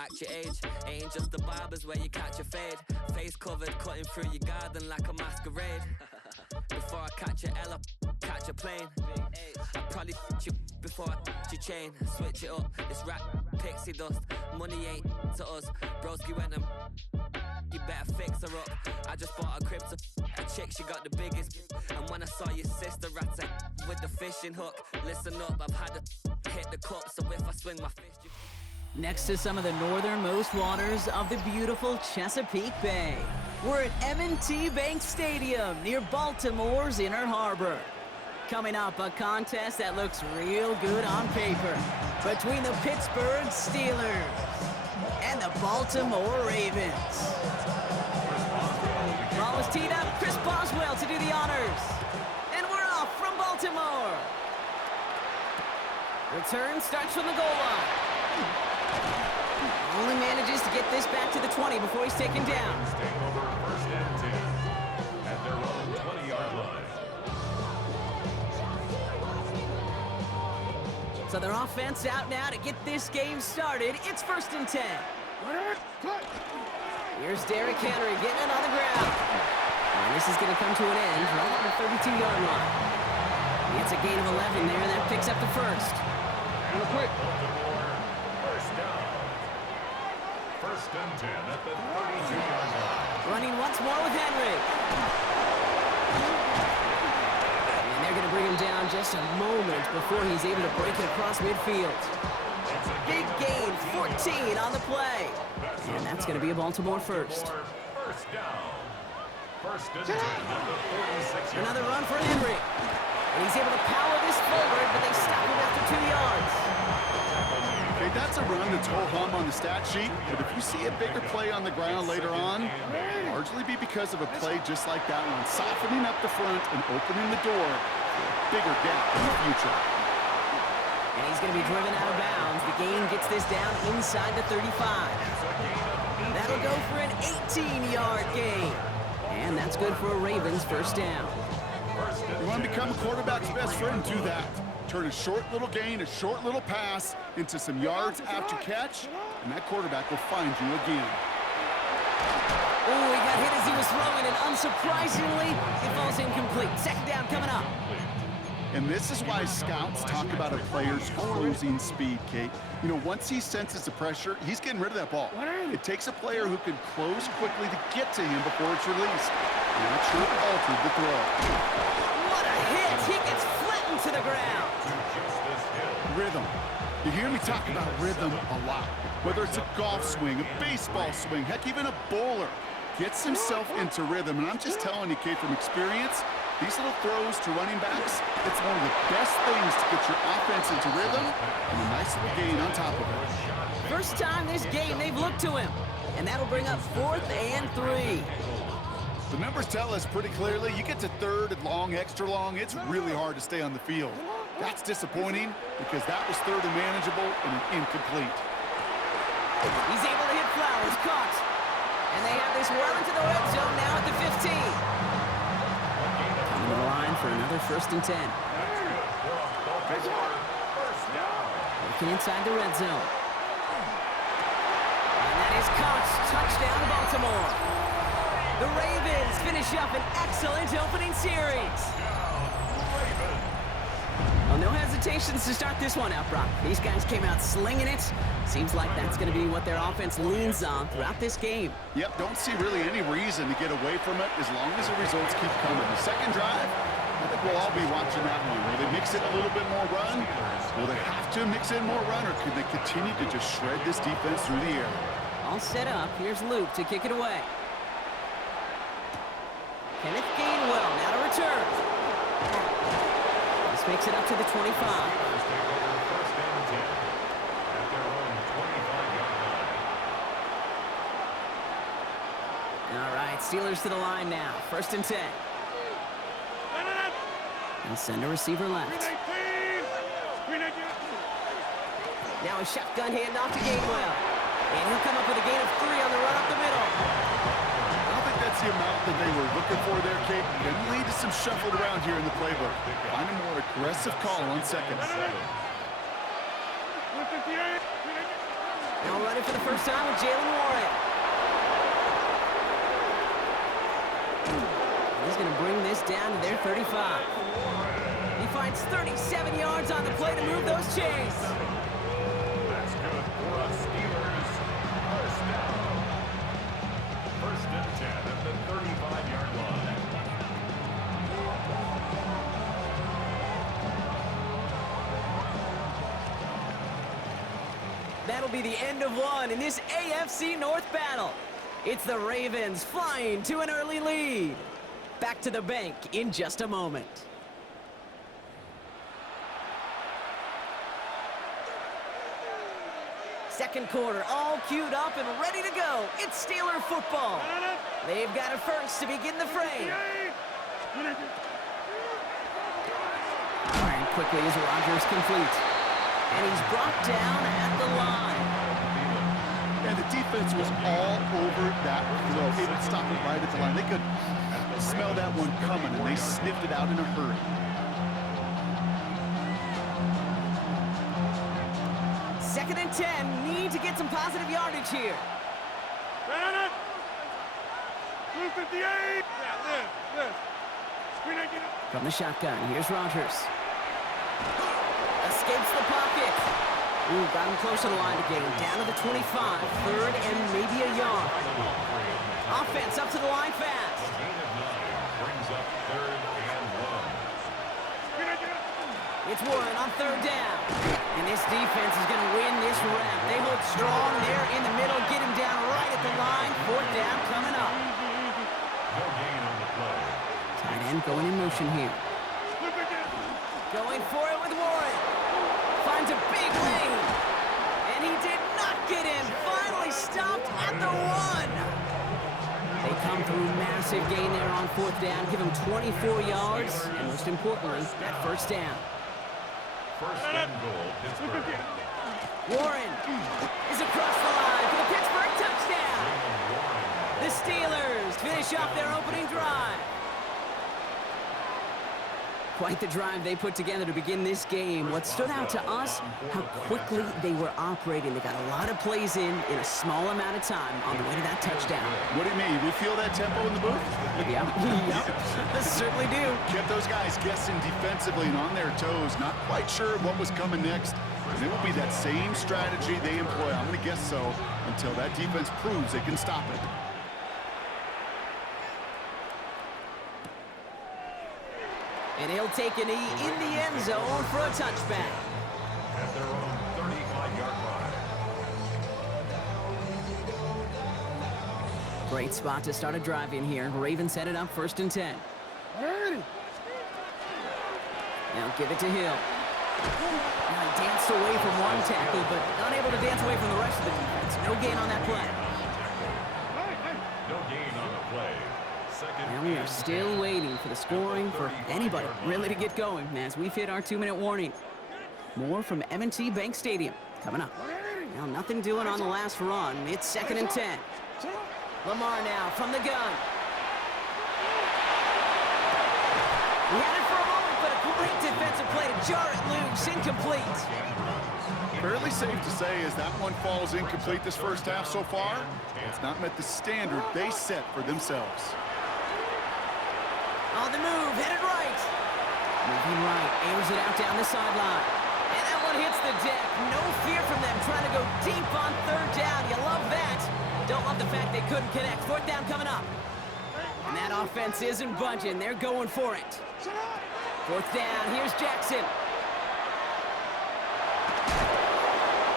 Act your age, ain't just the barbers where you catch a fade. Face covered, cutting through your garden like a masquerade. Before I catch a L up, catch a plane. I probably you before I your chain. Switch it up, this rap pixie dust. Money ain't to us. Broski went and you better fix her up. I just bought a crib to a chick, she got the biggest. And when I saw your sister rat with the fishing hook, listen up, I've had to hit the cup, so if I swing my fist, you... Next to some of the northernmost waters of the beautiful Chesapeake Bay, we're at M&T Bank Stadium near Baltimore's Inner Harbor. Coming up, a contest that looks real good on paper between the Pittsburgh Steelers and the Baltimore Ravens. Ball is teed up, Chris Boswell to do the honors. And we're off from Baltimore. Return starts from the goal line. Only manages to get this back to the 20 before he's taken down. Staying over first and 10 at their own 20-yard line. So their offense out now to get this game started. It's first and 10. Here's Derrick Henry getting it on the ground. And this is going to come to an end right at the 32-yard line. It's a gain of 11 there, and that picks up the first. Real quick. First down. First and 10 at the 32-yard line. Running once more with Henry. And they're going to bring him down just a moment before he's able to break it across midfield. Big gain, 14 on the play. And that's going to be a Baltimore first. First down. First and 10 at the 46-yard line. Another run for Henry. And he's able to power this forward, but they stop him after 2 yards. Okay, that's a run that's ho-hum on the stat sheet, but if you see a bigger play on the ground later on, it'll largely be because of a play just like that one, softening up the front and opening the door for a bigger gap in the future. And he's going to be driven out of bounds. The gain gets this down inside the 35. That'll go for an 18-yard gain. And that's good for a Ravens first down. You want to become a quarterback's best friend, do that. Turn a short little gain, a short little pass into some yards after catch, and that quarterback will find you again. Oh, he got hit as he was throwing, and unsurprisingly, it falls incomplete. Second down coming up. And this is why scouts talk about a player's closing speed, Kate. You know, once he senses the pressure, he's getting rid of that ball. It takes a player who can close quickly to get to him before it's released. And that should have altered the throw. What a hit! He gets flattened to the ground. Rhythm. You hear me talk about rhythm a lot. Whether it's a golf swing, a baseball swing, heck, even a bowler gets himself into rhythm. And I'm just telling you, Kate, from experience, these little throws to running backs, it's one of the best things to get your offense into rhythm and a nice little gain on top of it. First time this game they've looked to him. And that'll bring up 4th and 3. The numbers tell us pretty clearly, you get to third and long, extra long, it's really hard to stay on the field. That's disappointing because that was third and manageable and an incomplete. He's able to hit Flowers, caught. And they have this well into the red zone now at the 15. Coming to the line for another first and 10. Looking inside the red zone. And that is caught. Touchdown, Baltimore. The Ravens finish up an excellent opening series. Well, no hesitations to start this one out, Brock. These guys came out slinging it. Seems like that's going to be what their offense leans on throughout this game. Yep, don't see really any reason to get away from it as long as the results keep coming. The second drive, I think we'll all be watching that one. Will they mix in a little bit more run? Will they have to mix in more run, or could they continue to just shred this defense through the air? All set up. Here's Luke to kick it away. Kenneth Gainwell now to return. This makes it up to the 25. All right, Steelers to the line now. First and 10. And send a receiver left. Now a shotgun handoff to Gainwell. And he'll come up with a gain of 3 on the run up the middle. I don't think that's the amount that they were looking for there, Kate. Can lead to some shuffled around here in the playbook. Find a more aggressive call on seconds. Now running for the first time with Jalen Warren. He's going to bring this down to their 35. He finds 37 yards on the play to move those chains. That's good for us Steelers. First down. First and 10 at the 35-yard line. That'll be the end of one in this AFC North battle. It's the Ravens flying to an early lead. Back to the bank in just a moment. Second quarter, all queued up and ready to go. It's Steeler football. They've got it first to begin the frame. Firing quickly as Rodgers complete. And he's brought down at the line. And the defense was all over that throw. Able to stop it right at the line. They could smell that one coming, and they sniffed it out in a hurry. Second and 10. Need to get some positive yardage here. From the shotgun, here's Rodgers. Escapes the pocket. Ooh, got him close to the line again. Down to the 25. Third and maybe a yard. Offense up to the line fast. Brings up third and 1. It's Warren on third down. And this defense is going to win this rep. They hold strong there in the middle. Get him down right at the line. Fourth down coming up. No gain on the play. Tight end going in motion here. Going for it with Warren. Finds a big lane. And he did not get in. Finally stopped at the 1. They come through massive gain there on fourth down. Give him 24 yards. And most importantly, that first down. First and goal, Pittsburgh. Warren is across the line for the Pittsburgh touchdown. The Steelers finish off their opening drive. Quite the drive they put together to begin this game. What stood out to us, how quickly they were operating. They got a lot of plays in a small amount of time on the way to that touchdown. What do you mean? We feel that tempo in the booth? Yep, they certainly do. Kept those guys guessing defensively and on their toes, not quite sure what was coming next. And it will be that same strategy they employ, I'm going to guess so, until that defense proves they can stop it. And he'll take a knee in the end zone for a touchback. At their own 35-yard line. Great spot to start a drive in here. Ravens set it up first and 10. Now give it to Hill. Now he danced away from one tackle, but unable to dance away from the rest of the defense. No gain on that play. No gain on the play. Now we are still waiting for the scoring for anybody really to get going as we've hit our 2-minute warning. More from M&T Bank Stadium coming up. Now nothing doing on the last run. It's second and 10. Lamar now from the gun. He had it for a moment, but a great defensive play to jar it loose. Incomplete. Fairly safe to say as that one falls incomplete this first half so far, it's not met the standard they set for themselves. On the move, headed right. Moving right, airs it out down the sideline. And that one hits the deck. No fear from them trying to go deep on third down. You love that. Don't love the fact they couldn't connect. Fourth down coming up. And that offense isn't budging. They're going for it. Fourth down, here's Jackson.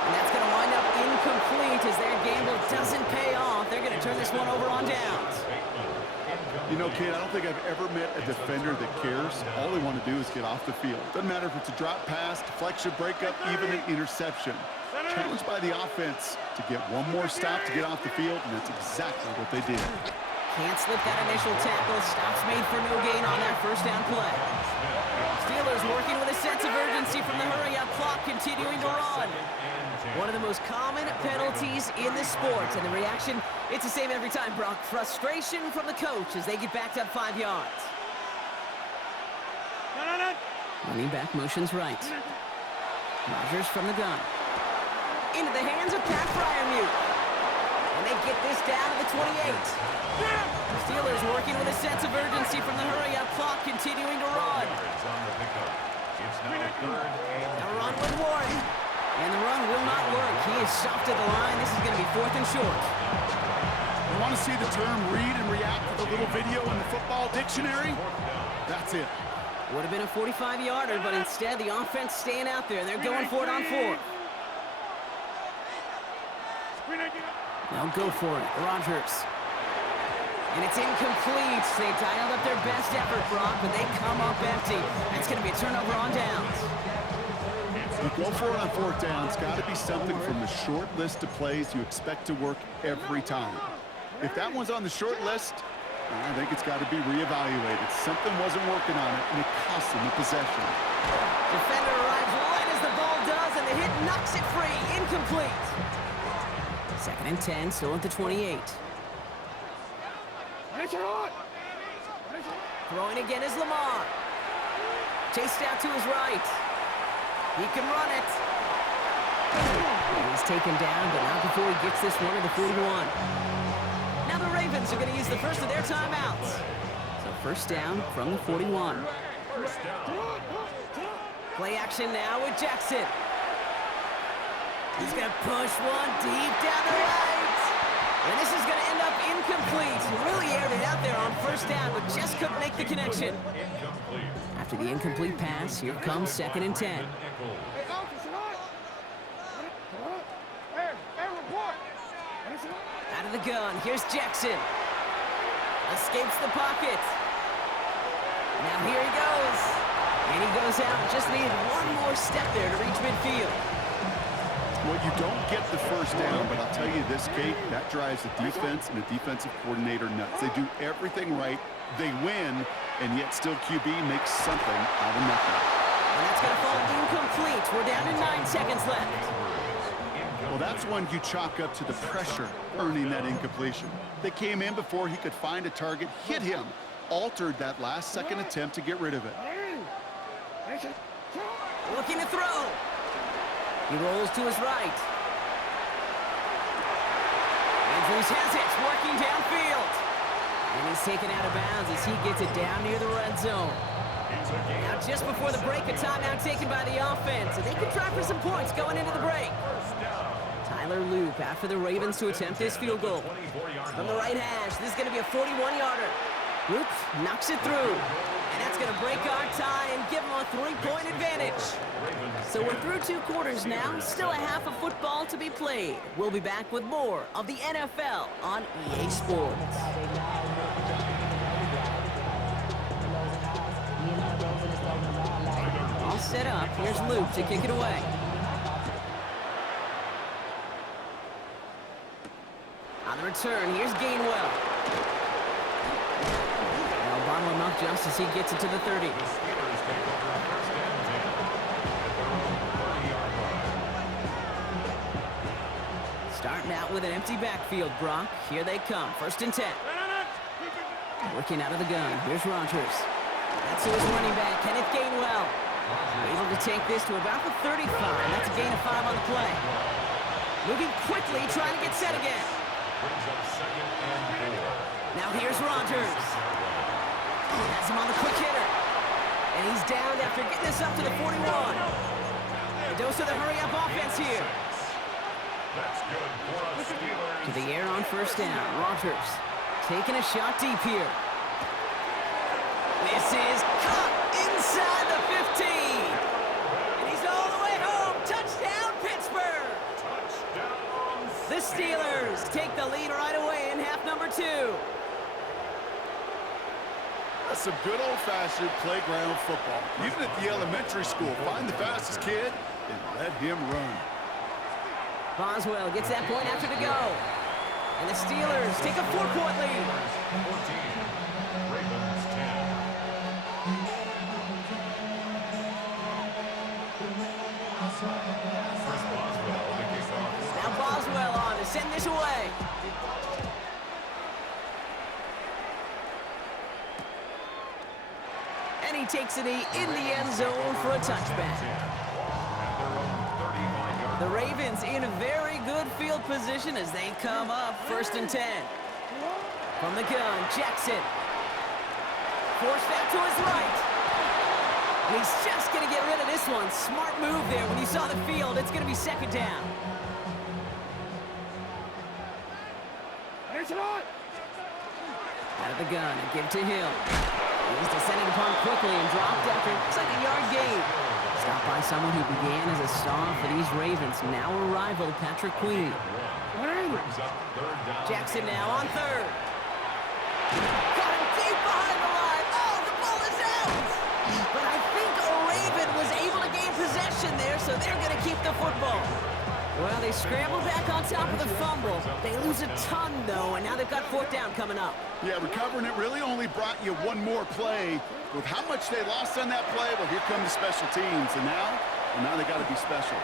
And that's going to wind up incomplete as their gamble doesn't pay off. They're going to turn this one over on downs. You know, Kate, I don't think I've ever met a defender that cares. All they want to do is get off the field. Doesn't matter if it's a drop pass, deflection, breakup, even an interception. Challenged by the offense to get one more stop to get off the field, and that's exactly what they did. Can't slip that initial tackle. Stops made for no gain on that first down play. Steelers working with a sense of urgency from the hurry-up clock, continuing to run. One of the most common penalties in the sport, and the reaction, it's the same every time, Brock. Frustration from the coach as they get backed up 5 yards. Running back motions right. Rodgers from the gun. into the hands of Pat Fryermuth. And they get this down to the 28. Steelers working with a sense of urgency from the hurry-up clock, continuing to run. Now run with Warren. And the run will not work. He is shoved to the line. This is going to be 4th and short. You want to see the term read and react with a little video in the football dictionary? That's it. Would have been a 45-yarder, but instead the offense staying out there. They're going for it on 4th. They'll go for it. Rodgers. And it's incomplete. They dialed up their best effort, Brock, but they come up empty. That's going to be a turnover on downs. You go for it on 4th down. It's got to be something from the short list of plays you expect to work every time. If that one's on the short list, I think it's got to be reevaluated. Something wasn't working on it, and it cost them the possession. Defender arrives right as the ball does, and the hit knocks it free. Incomplete. 2nd and 10, still at the 28. Throwing again is Lamar. Chased out to his right. He can run it. He's taken down, but not before he gets this one to the 41. Now the Ravens are going to use the first of their timeouts. So 1st down from the 41. Play action now with Jackson. He's going to push one deep down the right. And this is going to end up incomplete. He really aired it out there on 1st down, but just couldn't make the connection. After the incomplete pass, here comes 2nd and 10. Out of the gun, here's Jackson. Escapes the pocket. Now here he goes. And he goes out, just needed one more step there to reach midfield. Well, you don't get the 1st down, but I'll tell you this, Kate, that drives the defense and the defensive coordinator nuts. They do everything right, they win, and yet still QB makes something out of nothing. And that's going to fall incomplete. We're down to 9 seconds left. Well, that's one you chalk up to the pressure earning that incompletion. They came in before he could find a target, hit him, altered that last-second attempt to get rid of it. Looking to throw. He rolls to his right. Andrews has it, working downfield. And he's taken out of bounds as he gets it down near the red zone. Now just before the break, a timeout taken by the offense, and they can try for some points going into the break. Tyler Loop after the Ravens to attempt this field goal. From the right hash, this is going to be a 41-yarder. Loop knocks it through. And that's going to break our tie and give them a 3-point advantage. So we're through 2 quarters now, still a half of football to be played. We'll be back with more of the NFL on EA Sports. All set up, here's Luke to kick it away. On the return, here's Gainwell. Bottle him up just as he gets it to the 30. Starting out with an empty backfield, Brock. Here they come. 1st and 10. Working out of the gun. Here's Rodgers. That's to his running back, Kenneth Gainwell. Able to take this to about the 35. That's a gain of 5 on the play. Moving quickly, trying to get set again. Now here's Rodgers. Has him on the quick hitter. And he's down after getting this up to the 41. A dose of the hurry-up offense here. To the air on 1st down. Rodgers taking a shot deep here. This is caught inside the 15. And he's all the way home. Touchdown, Pittsburgh. The Steelers take the lead right away in half number 2. That's some good old-fashioned playground football. Even at the elementary school, find the fastest kid and let him run. Boswell gets that point after to go. And the Steelers take a 4-point lead. 14, Ravens 10. Now Boswell on to send this away. And he takes it in the end zone for a touchback. The Ravens in a very good field position as they come up 1st and 10. From the gun, Jackson. Forced out to his right. And he's just going to get rid of this one. Smart move there when you saw the field. It's going to be 2nd down. Out of the gun and give to Hill. He's descended upon quickly and dropped after a 2nd-yard gain. Stopped by someone who began as a star for these Ravens, now a rival, Patrick Queen. Jackson now on 3rd. Got him deep behind the line. Oh, the ball is out! But I think a Raven was able to gain possession there, so they're going to keep the football. Well, they scrambled back on top of the fumble. They lose a ton, though, and now they've got 4th down coming up. Yeah, recovering it really only brought you one more play. With how much they lost on that play, well, here come the special teams. And now they got to be special.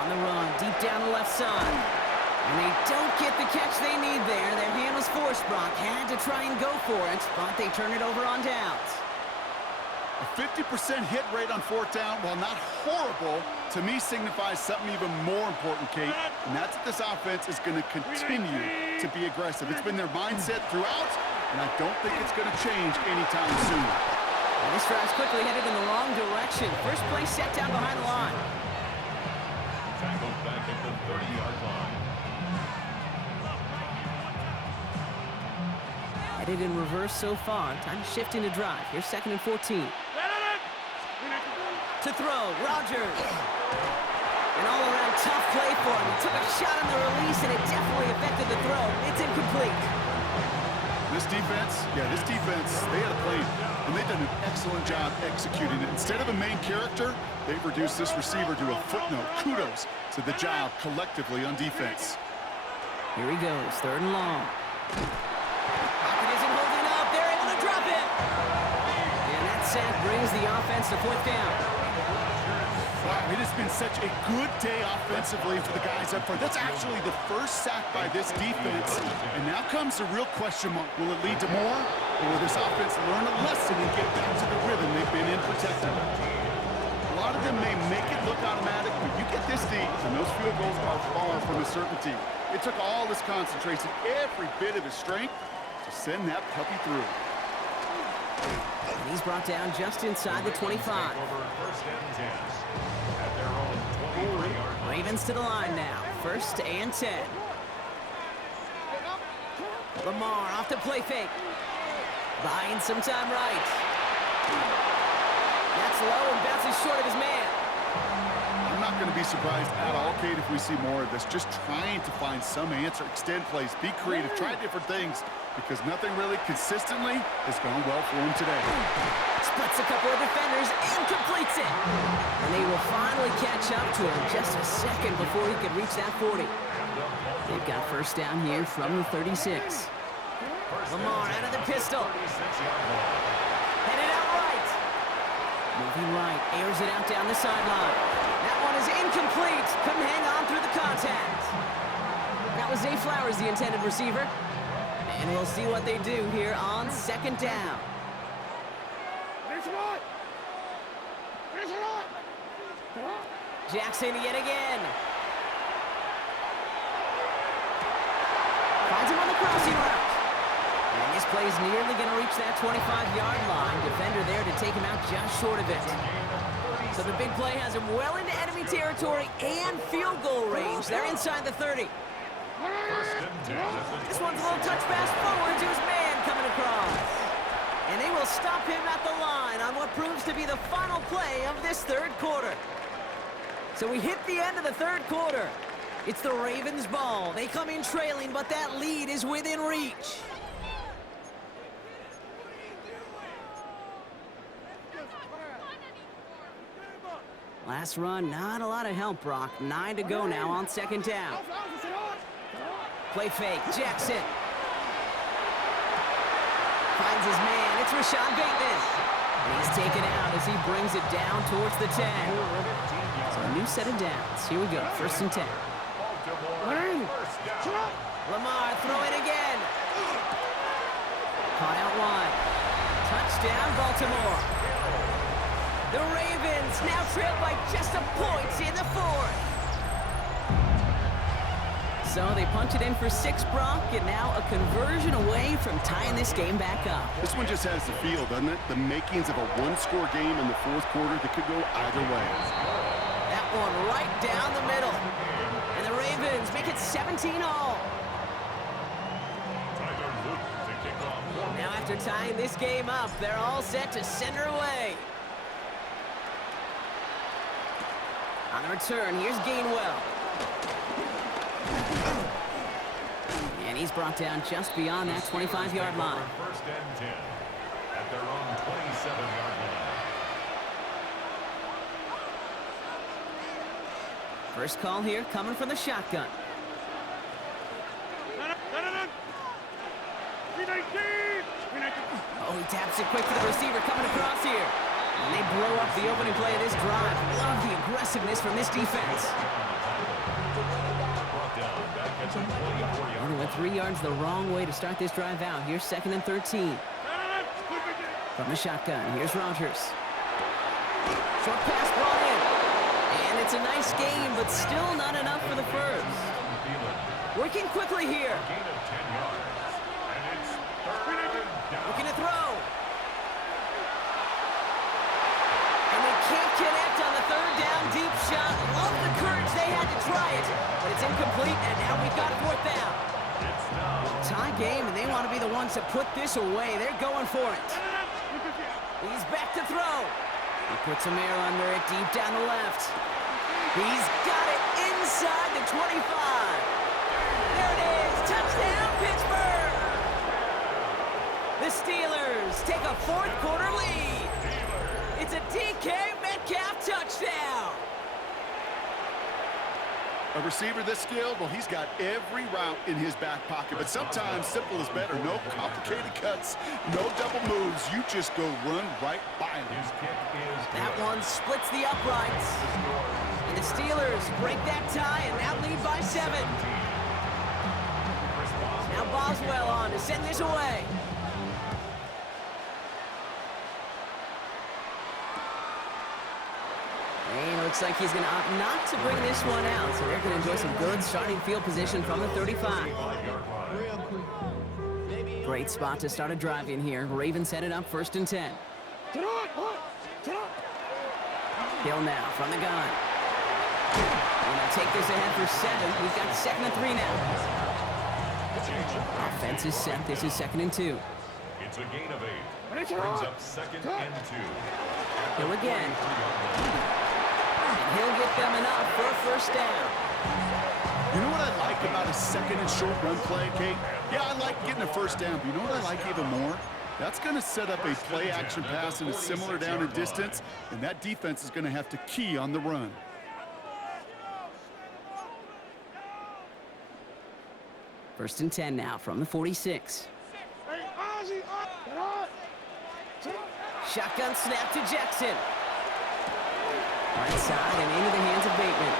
On the run, deep down the left side. And they don't get the catch they need there. Their hand was forced, Brock. Had to try and go for it, but they turn it over on downs. A 50% hit rate on 4th down, while not horrible, to me signifies something even more important, Kate, and that's that this offense is going to continue to be aggressive. It's been their mindset throughout, and I don't think it's going to change anytime soon. And this drive's quickly headed in the wrong direction. First play set down behind the line. Tackled back at the 30-yard line. Headed in reverse so far. Time to shift into drive. Here's 2nd and 14. To throw, Rodgers. An all-around tough play for him. He took a shot on the release, and it definitely affected the throw. It's incomplete. This defense, they had a plan, and they've done an excellent job executing it. Instead of a main character, they've reduced this receiver to a footnote. Kudos to the job collectively on defense. Here he goes, 3rd and long. Pocket isn't holding up. They're able to drop it. And that sack brings the offense to 4th down. Wow, it has been such a good day offensively for the guys up front. That's actually the first sack by this defense. And now comes the real question mark. Will it lead to more? Or will this offense learn a lesson and get back to the rhythm they've been in protecting? A lot of them may make it look automatic, but you get this deep, and those field goals are far from a certainty. It took all this concentration, every bit of his strength, to send that puppy through. And he's brought down just inside the 25. Ravens to the line now. 1st and 10. Lamar off the play fake. Buying some time right. That's low and bounces short of his man. I'm not going to be surprised at all, Kate, if we see more of this. Just trying to find some answer, extend plays, be creative, try different things, because nothing really consistently has gone well for him today. Splits a couple of defenders and completes it. And they will finally catch up to him just a second before he could reach that 40. They've got 1st down here from the 36. Lamar out of the pistol. Headed out right. Moving right, airs it out down the sideline. That one is incomplete. Couldn't hang on through the contact. That was Zay Flowers, the intended receiver. And we'll see what they do here on 2nd down. Jackson yet again. Finds him on the crossing route. And this play is nearly going to reach that 25-yard line. Defender there to take him out just short of it. So the big play has him well into enemy territory and field goal range. They're inside the 30. This one's a little touch pass forward to his man coming across. And they will stop him at the line on what proves to be the final play of this 3rd quarter. So we hit the end of the 3rd quarter. It's the Ravens' ball. They come in trailing, but that lead is within reach. Last run, not a lot of help, Brock. 9 to go now on 2nd down. Play fake, Jackson. Finds his man, it's Rashad Bateman. And he's taken out as he brings it down towards the 10. So a new set of downs. Here we go, 1st and 10. Lamar throwing again. Caught out wide. Touchdown, Baltimore. The Ravens now trail by just a point in the 4th. So they punch it in for 6, Brock, and now a conversion away from tying this game back up. This one just has the feel, doesn't it? The makings of a one-score game in the fourth quarter that could go either way. That one right down the middle. And the Ravens make it 17-all. Now after tying this game up, they're all set to send her away. On the return, here's Gainwell. And he's brought down just beyond that 25-yard line. First and 10 at their own 27-yard line. First call here coming from the shotgun. Oh, he taps it quick to the receiver coming across here. And they blow up the opening play of this drive. Love the aggressiveness from this defense. Only went 3 yards the wrong way to start this drive out. Here's 2nd and 13. From the shotgun, here's Rodgers. Short pass brought in. And it's a nice game, but still not enough for the first. Working quickly here. Looking to throw. And they can't connect on the 3rd down deep shot. Love the courage they had to try it, but it's incomplete, and now we've got 4th down. Tie game, and they want to be the ones to put this away. They're going for it. He's back to throw. He puts some air under it deep down the left. He's got it inside the 25. There it is. Touchdown, Pittsburgh. The Steelers take a 4th quarter lead. It's a DK Metcalf touchdown. A receiver this skilled, well, he's got every route in his back pocket. But sometimes simple is better. No complicated cuts, no double moves. You just go run right by him. That one splits the uprights. And the Steelers break that tie and now lead by 7. Now Boswell on to send this away. And it looks like he's going to opt not to bring this one out. So they're going to enjoy some good starting field position from the 35. Great spot to start a drive in here. Ravens set it up 1st and 10. Hill now from the gun. And they'll take this ahead for 7. We've got 2nd and 3 now. Offense is set. This is 2nd and 2. It's a gain of 8. Brings up 2nd and 2. Hill again. And he'll get them enough for a 1st down. You know what I like about a 2nd and short run play, Kate? Yeah, I like getting a 1st down, but you know what I like even more? That's going to set up a play-action pass in a similar down and distance, and that defense is going to have to key on the run. First and 10 now from the 46. Shotgun snap to Jackson. Right side and into the hands of Bateman.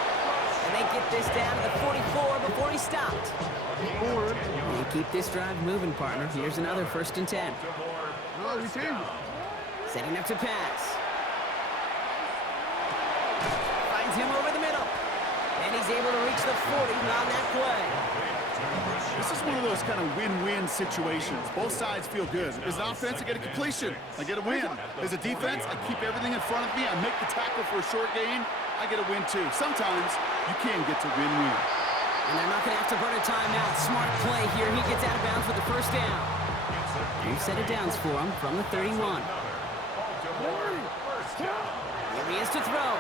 And they get this down to the 44 before he stopped. And keep this drive moving, partner. Here's another 1st and 10. Setting up to pass. Finds him over the middle. And he's able to reach the 40 on that play. This is one of those kind of win-win situations. Both sides feel good. As an offense, I get a completion. I get a win. As a defense, I keep everything in front of me. I make the tackle for a short gain. I get a win, too. Sometimes you can get to win-win. And they're not going to have to burn a timeout. Smart play here. He gets out of bounds for the 1st down. 2 set of downs for him from the 31. Here he is to throw.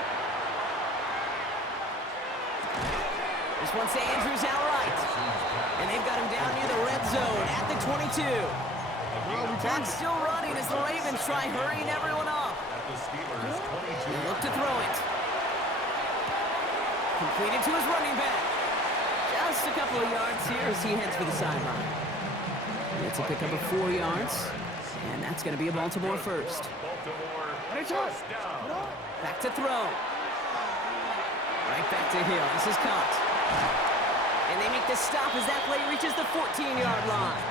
This one's to Andrews outright. And they've got him down near the red zone at the 22. Clock's still running as the Ravens try hurrying everyone up. They look to throw it. Completed to his running back. Just a couple of yards here as he heads for the sideline. It's a pickup of 4 yards. And that's going to be a Baltimore 1st. Back to throw. Right back to Hill. This is caught. And they make the stop as that play reaches the 14-yard line.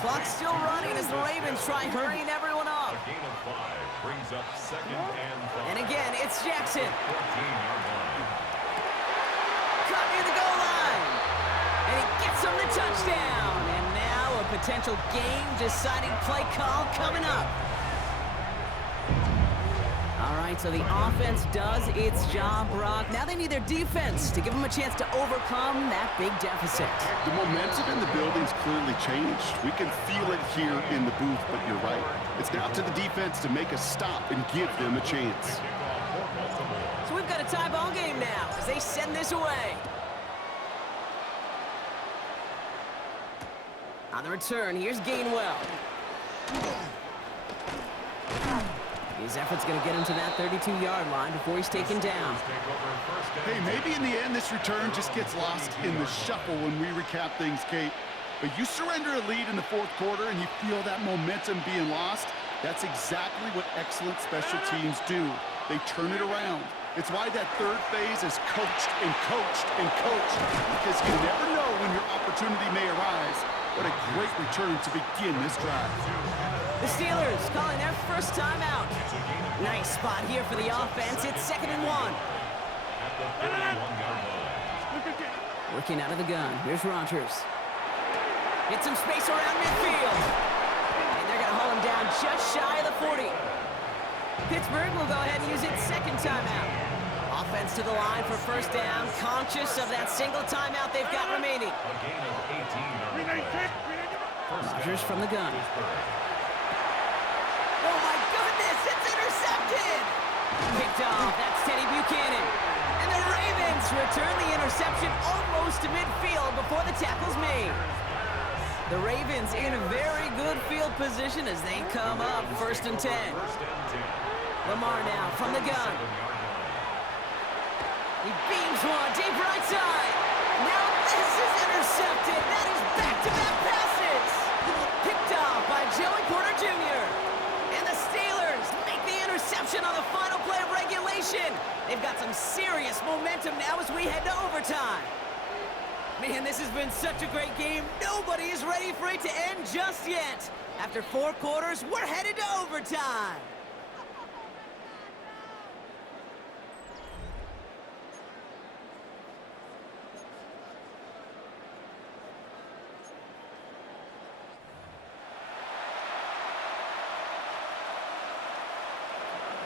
Clock's still running as the Ravens try hurrying everyone up. A gain of 5 brings up 2nd and 5. And again, it's Jackson. 14-yard line. Caught near the goal line. touchdown. And now a potential game-deciding play call coming up. All right, so the offense does its job, Brock. Now they need their defense to give them a chance to overcome that big deficit. The momentum in the building's clearly changed. We can feel it here in the booth, but you're right. It's now to the defense to make a stop and give them a chance. So we've got a tie ball game now as they send this away. On the return, here's Gainwell. His effort's going to get him to that 32-yard line before he's taken down. Hey, maybe in the end this return just gets lost in the shuffle when we recap things, Kate. But you surrender a lead in the fourth quarter and you feel that momentum being lost. That's exactly what excellent special teams do. They turn it around. It's why that third phase is coached and coached and coached, because you never know when your opportunity may arise. What a great return to begin this drive. The Steelers calling their first timeout. Nice spot here for the offense. It's 2nd and 1. Working out of the gun. Here's Rodgers. Get some space around midfield. And they're going to haul him down just shy of the 40. Pittsburgh will go ahead and use its second timeout. Offense to the line for first down, conscious of that single timeout they've got remaining. Rodgers from the gun. Oh my goodness, it's intercepted! Picked off, that's Teddy Buchanan. And the Ravens return the interception almost to midfield before the tackle's made. The Ravens in a very good field position as they come up 1st and 10. Lamar now from the gun. He beams one deep right side. Now this is intercepted. That is back-to-back passes. Picked off by Joey Porter Jr. And the Steelers make the interception on the final play of regulation. They've got some serious momentum now as we head to overtime. Man, this has been such a great game. Nobody is ready for it to end just yet. After 4 quarters, we're headed to overtime.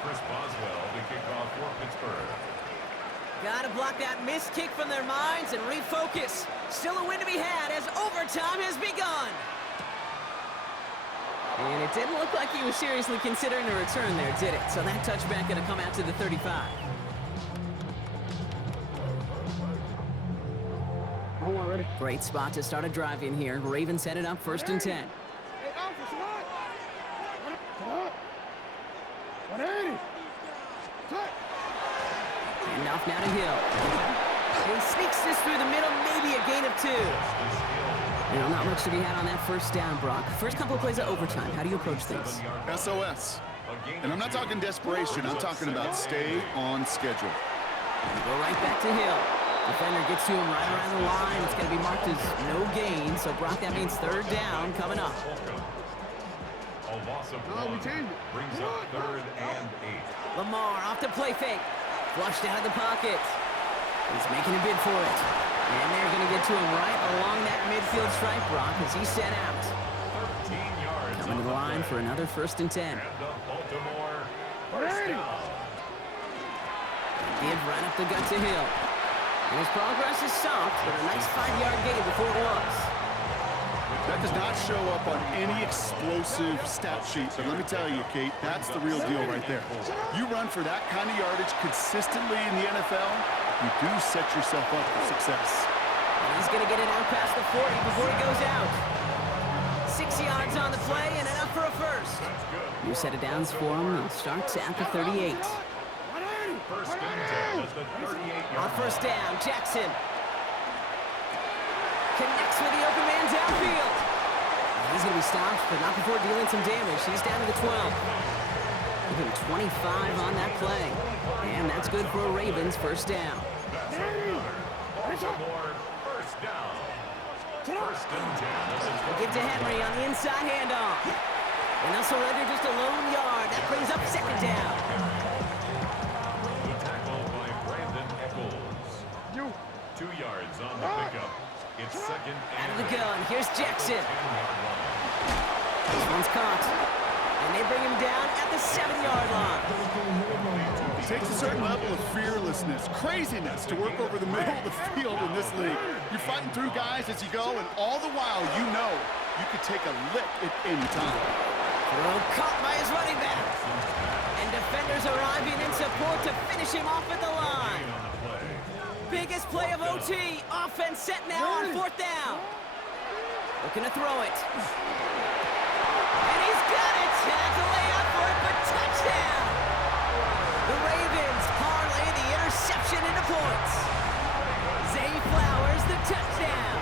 Chris Boswell, the kickoff for Pittsburgh. Gotta block that missed kick from their minds and refocus. Still a win to be had as overtime has begun. And it didn't look like he was seriously considering a return there, did it? So that touchback gonna come out to the 35. Great spot to start a drive in here. Ravens set it up 1st and 10. And off now to Hill. He sneaks this through the middle, maybe a gain of 2. You know, not much to be had on that first down, Brock. First couple of plays of overtime. How do you approach things? SOS. And I'm not talking desperation. I'm talking about stay on schedule. We go right back to Hill. Defender gets to him right around the line. It's going to be marked as no gain. So, Brock, that means 3rd down coming up. A loss of 1 brings up 3rd and 8. Lamar off the play fake. Flushed out of the pocket. He's making a bid for it. And they're going to get to him right along that midfield stripe, Brock, as he's set out. 13 yards. Coming to the line for another 1st and 10. And the Baltimore first down. Give right up the gut to Hill. And his progress is soft, but a nice 5-yard gain before it was. That does not show up on any explosive stat sheet, but let me tell you, Kate, that's the real deal right there. You run for that kind of yardage consistently in the NFL, you do set yourself up for success. And he's going to get it out past the 40 before he goes out. 6 yards on the play and enough for a first. New set of downs for him. It starts at the 38. First and 10 at the 38-yard On first down, Jackson connects with the open man downfield. And he's going to be stopped, but not before dealing some damage. He's down to the 12. Give him 25 on that play. And that's good for a Ravens first down. Baltimore first down. First and 10 at the Give to Henry on the inside handoff. And they'll surrender just a lone yard. That brings up 2nd down. The tackle by Brandon Echols. 2 yards on the pickup. It's second Out and of the gun. Here's Jackson. 10-yard line. This one's caught. And they bring him down at the 7-yard line. It takes a certain level of fearlessness, craziness to work over the middle of the field in this league. You're fighting through guys as you go, and all the while you know you could take a lick at any time. Throw caught by his running back. And defenders arriving in support to finish him off at the line. Biggest play of OT. Offense set now on 4th down. Looking to throw it. And he's got it. Has a layup for it, but touchdown. The Ravens parlay the interception into points. Zay Flowers, the touchdown.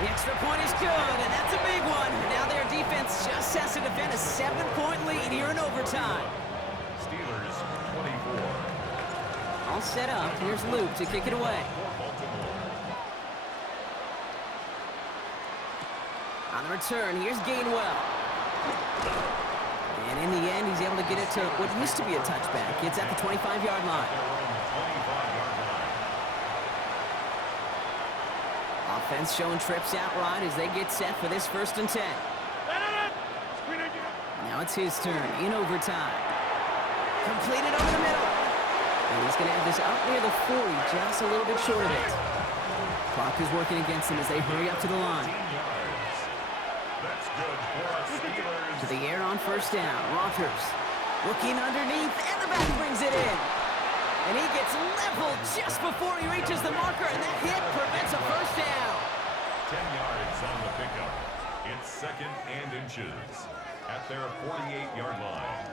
The extra point is good, and that's a big one. Now their defense just has to defend a 7-point lead here in overtime. Steelers 24. All set up. Here's Luke to kick it away. On the return, here's Gainwell. And in the end, he's able to get it to what used to be a touchback. It's at the 25-yard line. Offense showing trips out right as they get set for this 1st and 10. Now it's his turn in overtime. Completed over the middle. And he's going to have this up near the 40, just a little bit short of it. Clock is working against him as they hurry up to the line. To the air on 1st down. Rodgers looking underneath, and the back brings it in. And he gets leveled just before he reaches the marker, and that hit prevents a 1st down. 10 yards on the pickup. It's 2nd and inches at their 48-yard line.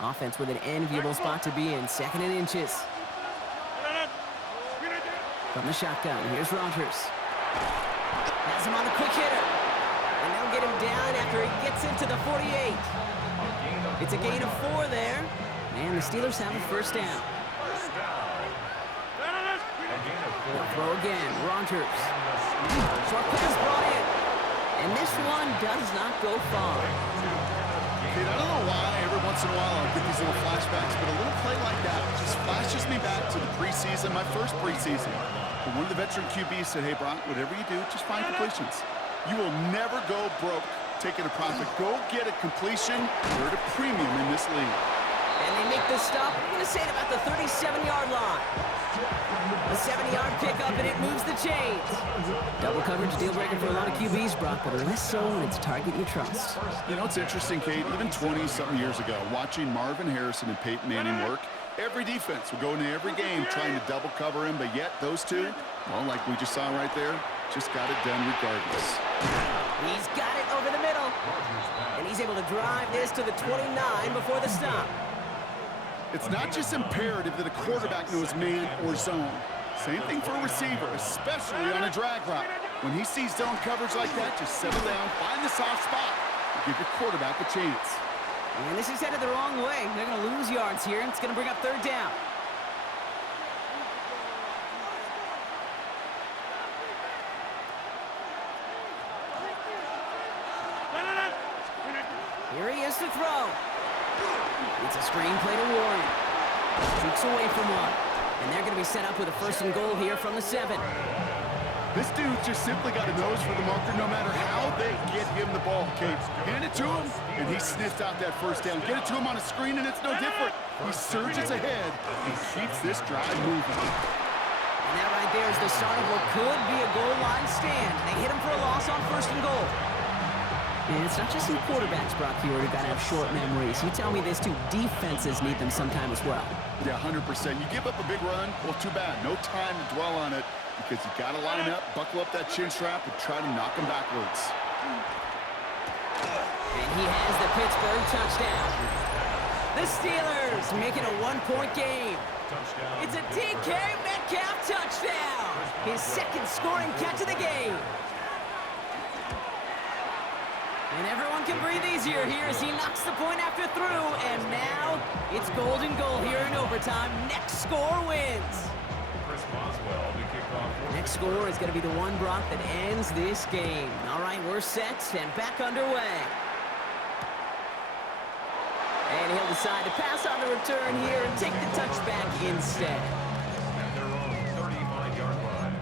Offense with an enviable spot to be in. 2nd and inches. From the shotgun, here's Rodgers. Has him on the quick hitter. And they'll get him down after he gets into the 48. It's a gain of 4 there. And the Steelers have a 1st down. They'll throw again. Rodgers. Short pass brought in. And this one does not go far. Kid, I don't know why every once in a while I'll get these little flashbacks, but a little play like that just flashes me back to the preseason, my first preseason. But one of the veteran QBs said, hey, Brock, whatever you do, just find completions. You will never go broke taking a profit. Go get a completion. You're at a premium in this league. And they make the stop, I'm going to say it about the 37-yard line. A 70-yard pickup, and it moves the chains. Double coverage deal breaker for a lot of QBs, Brock, but less so when it's a target you trust. You know, it's interesting, Kate, even 20-something years ago, watching Marvin Harrison and Peyton Manning work, every defense would go into every game trying to double cover him, but yet those two, well, like we just saw right there, just got it done regardless. He's got it over the middle, and he's able to drive this to the 29 before the stop. It's not just imperative that a quarterback knows man or zone. Same thing for a receiver, especially on a drag route. When he sees zone coverage like that, just settle down, find the soft spot, and give your quarterback a chance. And this is headed the wrong way. They're going to lose yards here, and it's going to bring up 3rd down. Here he is to throw. It's a screen play to Warren. Shoots away from one. And they're going to be set up with a 1st and goal here from the 7. This dude just simply got a nose for the marker no matter how they get him the ball, Kate. Hand it to him, and he sniffed out that 1st down. Get it to him on a screen, and it's no different. He surges ahead and keeps this drive moving. And that right there is the start of what could be a goal line stand. They hit him for a loss on 1st and goal. And it's not just the quarterbacks, Brock, here who got to have short memories. You tell me this too, defenses need them sometime as well. Yeah, 100%. You give up a big run, well, too bad. No time to dwell on it because you got to line up, buckle up that chin strap, and try to knock them backwards. And he has the Pittsburgh touchdown. The Steelers making a 1-point game. It's a DK Metcalf touchdown. His 2nd scoring catch of the game. And everyone can breathe easier here as he knocks the point after through. And now it's golden goal here in overtime. Next score wins. next score is going to be the one, Brock, that ends this game. All right, we're set and back underway. And he'll decide to pass on the return here and take the touchback instead. At their own 35-yard line.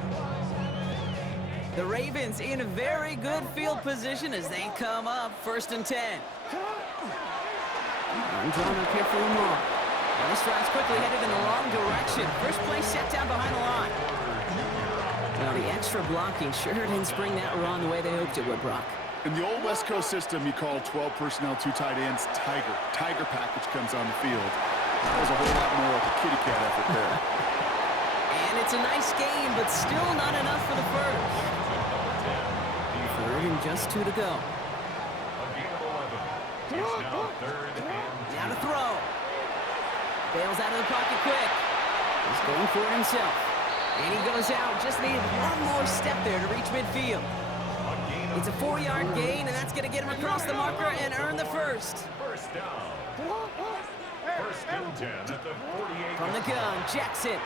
The Ravens in a very good field position as they come up 1st and 10. I'm drawn up here for Lamar. And this drive's quickly headed in the wrong direction. First play set down behind the line. Now the extra blocking sure didn't spring that run the way they hoped it would, Brock. In the old West Coast system, you call 12 personnel, 2 tight ends, Tiger. Tiger package comes on the field. That was a whole lot more of a kitty cat effort there. And it's a nice game, but still not enough for the first. 3rd and just 2 to go. A gain of 11. It's now 3rd and 2. Now to throw. Bails out of the pocket quick. He's going for it himself. And he goes out. Just needed one more step there to reach midfield. It's a 4-yard gain, and that's going to get him across the marker and earn the first. First down. 1st and 10 at the 48. From the gun, Jackson.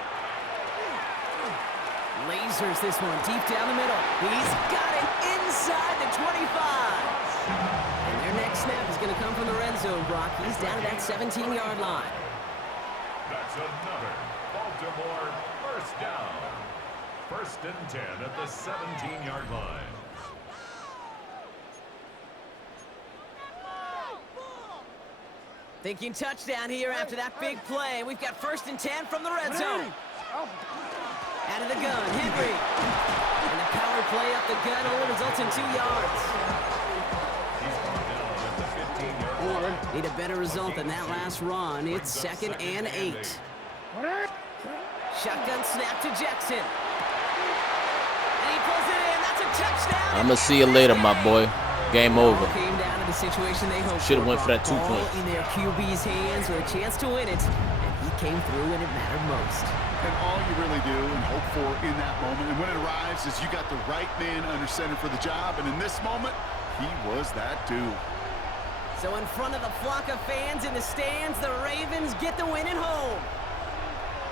Lasers this one deep down the middle. He's got it inside the 25. And their next snap is going to come from the red zone, Brock. He's down to that 17-yard line. That's another Baltimore first down. 1st and 10 at the 17-yard line. Thinking touchdown here after that big play. We've got 1st and 10 from the red zone. Out of the gun, Henry. And the power play up the gut only results in 2 yards. He's brought down at the 15-yard line. Need a better result than that last run. It's 2nd and 8. Shotgun snap to Jackson. And he pulls it in. That's a touchdown. I'm going to see you later, my boy. Game over. Came down to the situation they hoped Should have went for that 2 Ball points. in their QB's hands with a chance to win it. And he came through when it mattered most. And all you really do and hope for in that moment, and when it arrives, is you got the right man under center for the job. And in this moment, he was that dude. So in front of the flock of fans in the stands, the Ravens get the win at home.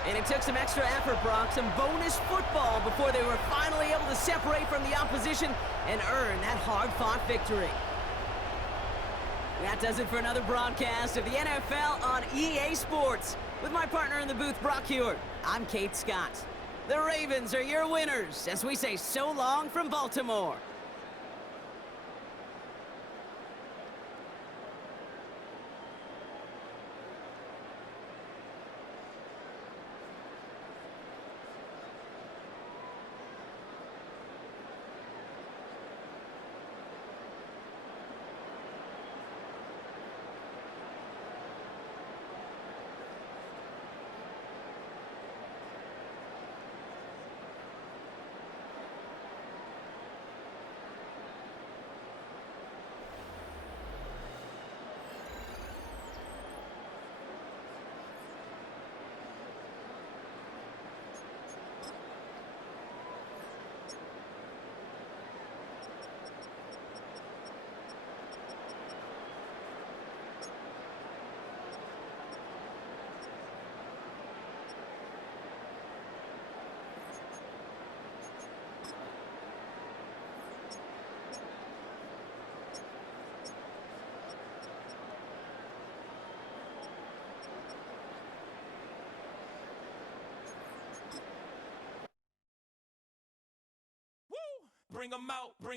And it took some extra effort, Brock, some bonus football before they were finally able to separate from the opposition and earn that hard-fought victory. That does it for another broadcast of the NFL on EA Sports. With my partner in the booth, Brock Hewitt, I'm Kate Scott. The Ravens are your winners as we say so long from Baltimore. Bring 'em out, bring 'em